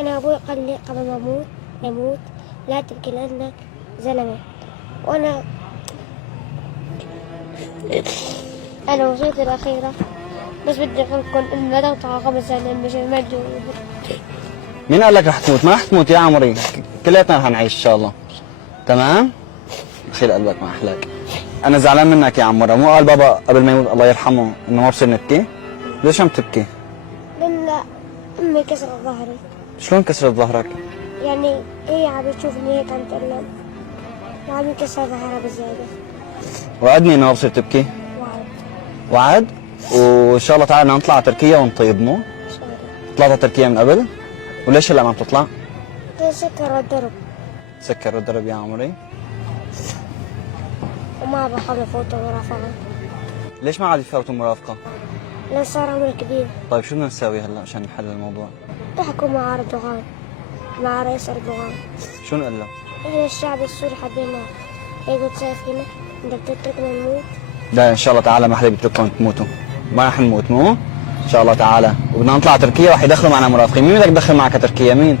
أنا أبوي قال لي قبل ما يموت لا تبكي لأنك زلمة. وأنا وصيتي الأخيرة بس بدي أقولكم إن لا تقطعوا 5 سنين مشان ما تجوز. مين قال لك رح تموت؟ ما رح تموت يا عمري، كلياتنا رح نعيش ان شاء الله. تمام؟ خير قلبك ما احلاك. انا زعلان منك يا عمرة، مو قال بابا قبل ما يموت الله يرحمه انه ما بصير نبكي؟ ليش عم تبكي؟ لأن أمي كسرت ظهري. شلون كسرت ظهرك؟ يعني هي عم تشوفني هيك عم تألم وعم يكسر ظهرها بزيادة. وعدني انه ما بصير تبكي؟ وعد؟ وان شاء الله تعالى بدنا نطلع على تركيا ونطيب مو؟ إن شاء الله. طلعت على تركيا من قبل؟ وليش هلا ما عم تطلع؟ سكر والضرب سكر الدرب يا عمري؟ وما بحب أفوت مرافقة. ليش ما عاد يفوتوا مرافقة؟ لأن صار عمري كبير. طيب شو بدنا نسوي هلا عشان نحل الموضوع؟ ضحكوا مع أردوغان، مع رئيس أردوغان. شو نقول له؟ إحنا الشعب السوري حبينا هيك تسافينا بدك تتركنا نموت. لا ان شاء الله تعالى ما حدا بيترككم تموتوا، ما رح نموت مو؟ ان شاء الله تعالى، وبدنا نطلع تركيا ورح يدخلوا معنا مرافقين، مين بدك تدخل معك تركيا مين؟